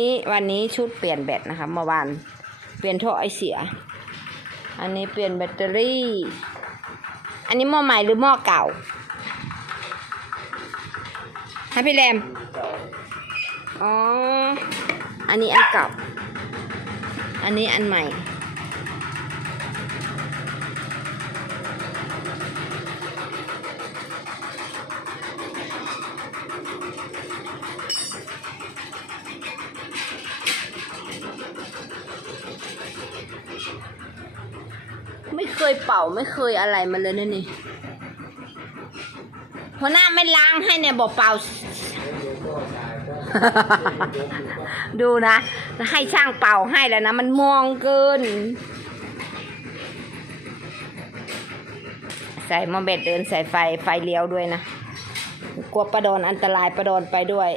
นี้วันนี้ชุดเปลี่ยนแบตนะคะเมื่อวานเปลี่ยนท่อไอเสีย อันนี้เปลี่ยนแบตเตอรี่ อันนี้หม้อใหม่หรือหม้อเก่าฮะพี่แรมอ๋อ อันนี้อันเก่า อันนี้อันใหม่ ยเป่าไม่เคยอะไรมาเลยนะนี่หัวหน้าไม่ล้างให้เนี่ยบอกเป่า ดูนะ ให้ช่างเป่าให้แล้วนะ มันมองเกิน ใส่มอเบ็ดเดินใส่ไฟไฟเลี้ยวด้วยนะ กลัวประโดนอันตรายประโดนไปด้วย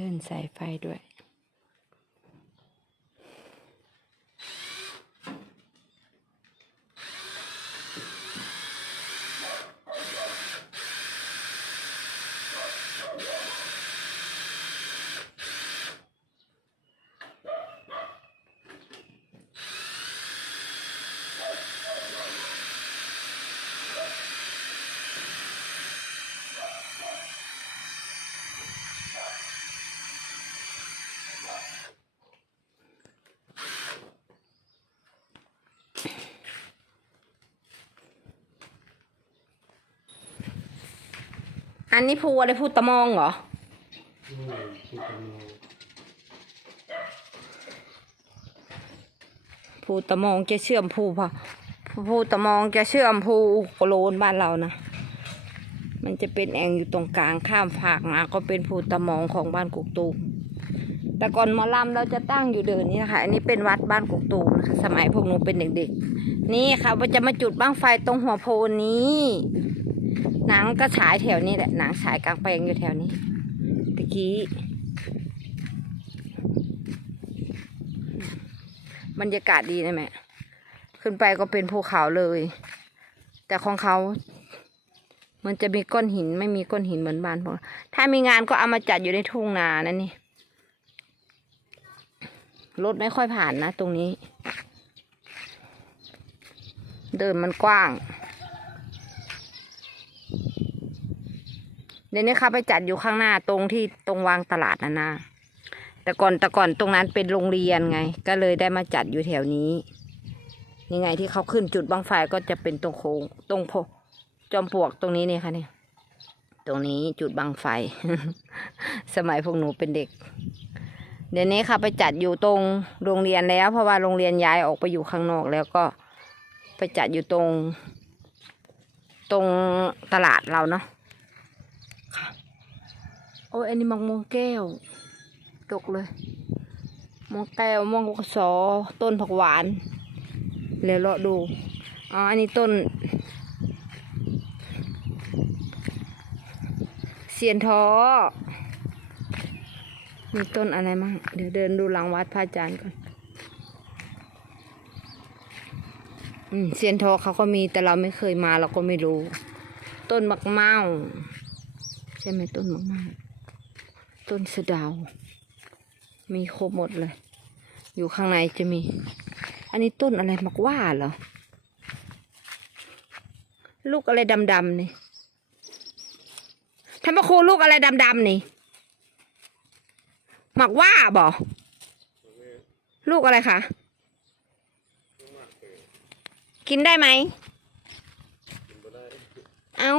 เดินสายไฟด้วย อันนี้ภูอะไรภูตะมองเหรอภูตะมองจะเชื่อมภูพะภูตะมองจะเชื่อมภูโกโลนบ้านเรานะมันจะเป็นแอ่งอยู่ตรงกลางข้ามฝากมาก็เป็นภูตะมองของบ้านกุกตูมแต่ก่อนมอลำเราจะตั้งอยู่เดินนี้นะคะ อันนี้เป็นวัดบ้านกุกตูมนะคะสมัยพวกหนูเป็นเด็กๆ นี่ค่ะว่าจะมาจุดบ้างไฟตรงหัวโพนนี้ หนังก็ฉายแถวนี้แหละหนังฉายกลางแปลงอยู่แถวนี้ตะกี้บรรยากาศดีนะแม่ขึ้นไปก็เป็นภูเขาเลย แต่ของเขา มันจะมีก้อนหินไม่มีก้อนหินเหมือนบ้านพวกถ้ามีงานก็เอามาจัดอยู่ในทุ่งนานั่นนี่รถไม่ค่อยผ่านนะตรงนี้ เดินมันกว้าง เดี๋ยวนี้เขาไปจัดอยู่ข้างหน้าตรงที่ตรงวางตลาดนะนะแต่ก่อนแต่ก่อนตรงนั้นเป็นโรงเรียนไง ก็เลยได้มาจัดอยู่แถวนี้นี่ไงที่เขาขึ้นจุดบังไฟก็จะเป็นตรงโค้งตรงโพจอมปลวกตรงนี้เนี่ยค่ะเนี่ยตรงนี้จุดบังไฟ สมัยพวกหนูเป็นเด็ก เดี๋ยวนี้ค่ะไปจัดอยู่ตรงโรงเรียนแล้ว เพราะว่าโรงเรียนย้ายออกไปอยู่ข้างนอกแล้วก็ไปจัดอยู่ตรง ตรงตลาดเราเนาะ โอ้ยอันนี้มะม่วงแก้วตกเลยมะม่วงแก้วมะม่วงกสอต้นผักหวานเดี๋ยวเราดูอ๋ออันนี้ต้นเสียนท้อมีต้นอะไรมั่งเดี๋ยวเดินดูหลังวัดพระอาจารย์ก่อนอืมเสียนทอเขาก็มีแต่เราไม่เคยมาเราก็ไม่รู้ ต้นมะเมาใช่ไหมต้นมะเมา ต้นสะเดาว มีครบหมดเลย อยู่ข้างในจะมี อันนี้ต้นอะไรมักว่าเหรอ ลูกอะไรดำๆนี่ท่านพระครูลูกอะไรดำๆนี่หมักว่าบ่ลูกอะไรคะกินได้ไหม เอา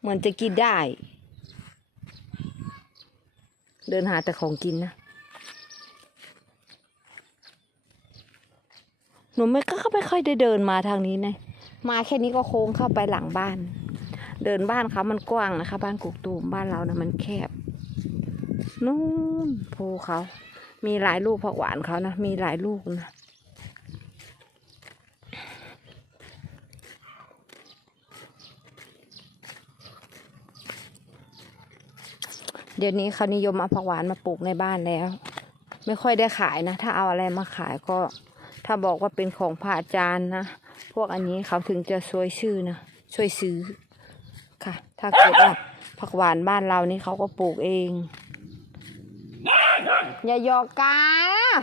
เหมือนจะกินได้ เดินหาแต่ของกินนะ หนูไม่ก็ไม่ค่อยได้เดินมาทางนี้นะมาแค่นี้ก็โค้งเข้าไปหลังบ้าน เดินบ้านเขามันกว้างนะคะ บ้านกุกตูมบ้านเรานะมันแคบนู่นภูเขา มีหลายลูกผักหวานเขานะ มีหลายลูกนะ ดี๋ยวนี้เขานิยมเอาผักหวานมาปลูกในบ้านแล้ว ไม่ค่อยได้ขายนะ ถ้าเอาอะไรมาขายก็ ถ้าบอกว่าเป็นของพระอาจารย์นะ พวกอันนี้เขาถึงจะช่วยชื่อนะ ช่วยซื้อค่ะ ถ้าเกิดว่าผักหวานบ้านเรานี่เขาก็ปลูกเอง อย่าหยอกกัน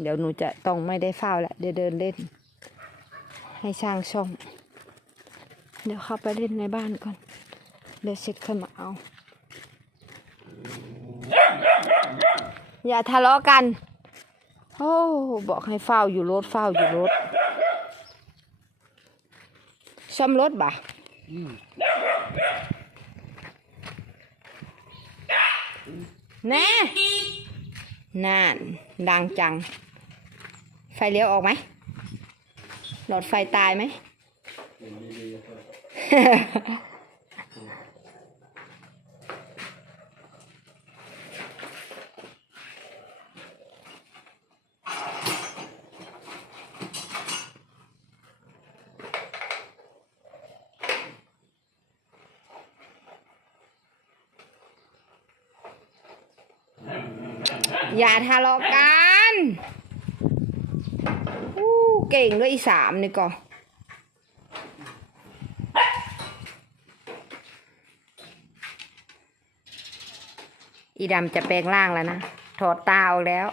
เดี๋ยวหนูจะต้องไม่ได้เฝ้าแหละเดี๋ยวเดินเล่น ให้ช่างช่อง เดี๋ยวเข้าไปเล่นในบ้านก่อน เดี๋ยวเช็คขึ้นมาเอา อย่าทะเลาะกัน โอ้บอกให้เฝ้าอยู่รถเฝ้าอยู่รถซ่อมรถบ่ะแน่น่านดังจัง ไฟเลี้ยวออกไหม หลอดไฟตายไหม อย่าทะเลาะกันอู้เก่งด้วยอีสามนี่ก่อน อีดำจะแปลงร่างแล้วนะ ถอดตาออกแล้ว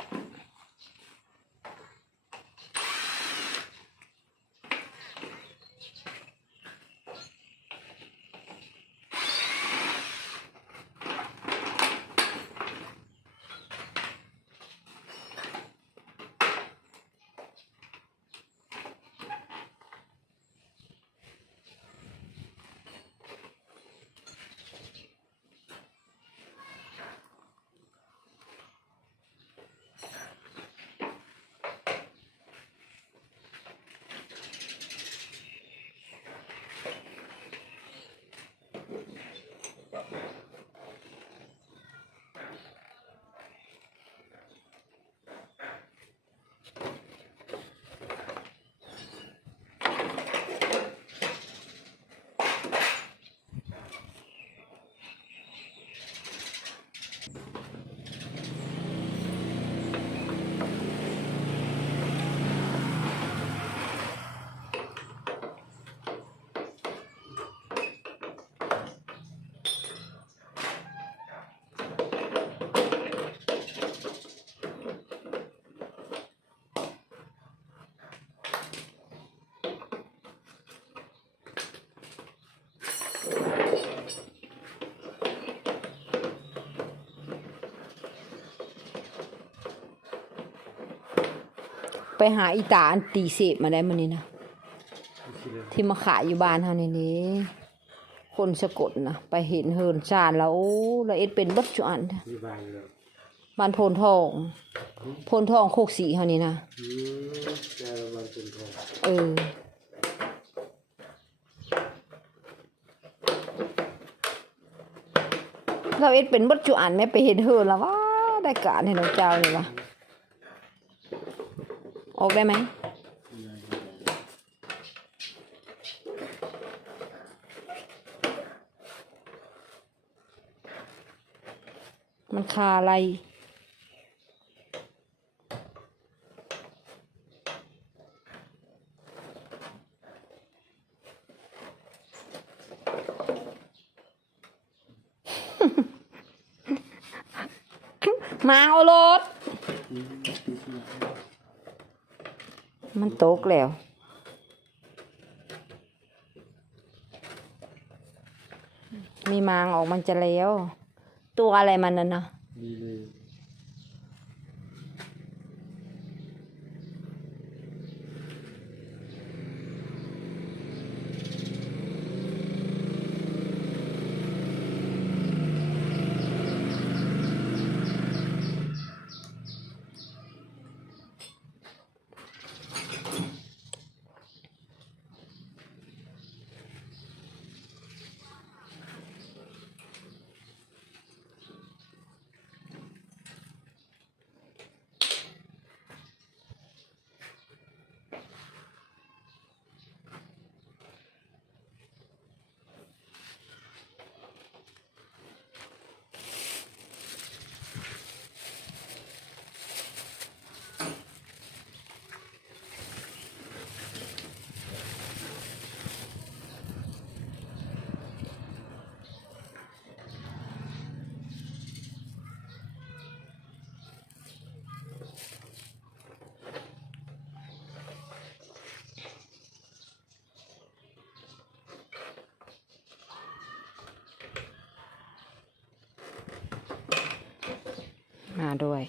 ไปหาอีตาอันตีเสพมาได้มันนี่นะที่มาขายอยู่บ้านเฮานี่นี่คนสะกดนะไปเห็นเฮินชานแล้วโอ้แล้วเอ็ดเป็นบัดจุอันมีบายเลยบ้านโพนทองโพนทองโคกสีเฮานี่นะอืมแต่มันเป็นทองเออเราเอ็ดเป็นบัดจุอันแม่ไปเห็นเฮินแล้วว่าได้การให้น้องเจ้าเลยวะ ออกได้ไหมมันคาอะไร มาเอารถ มันตกแล้ว มีมางออกมันจะแล้ว ตัวอะไรมันน่ะนะ ด้วย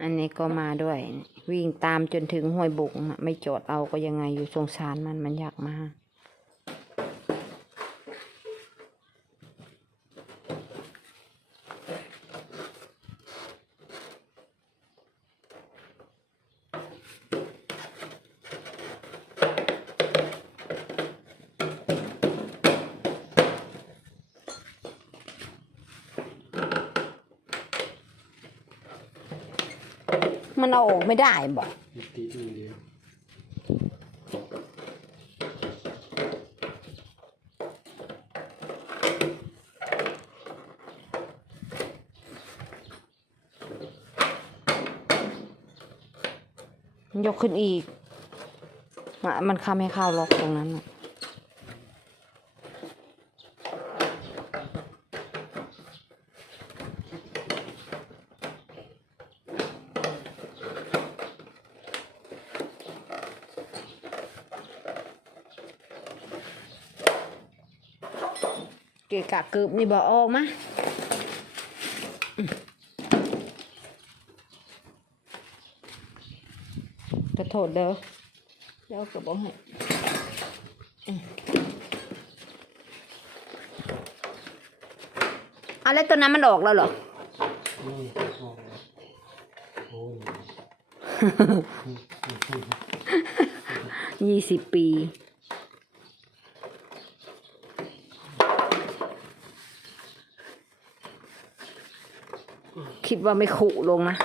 อันนี้ก็มาด้วย วิ่งตามจนถึงห้วยบุกน่ะไม่จอดเอาก็ยังไงอยู่สงสารมันมันอยากมา มันเอาออกไม่ได้บอกมีตีอย่างเดียวยกขึ้นอีกมามันค้ำให้เข้าล็อกตรงนั้นน่ะ กะกะเกือบนี่บอกออกมาอืมขอโทษเด้อเดี๋ยวเกือบบอกให้อืมเอาแล้วตัวนั้นมันออกแล้วเหรอนี่ออกแล้วโอ้ยยี่สิบปี คิดว่าไม่ขู่ลงนะ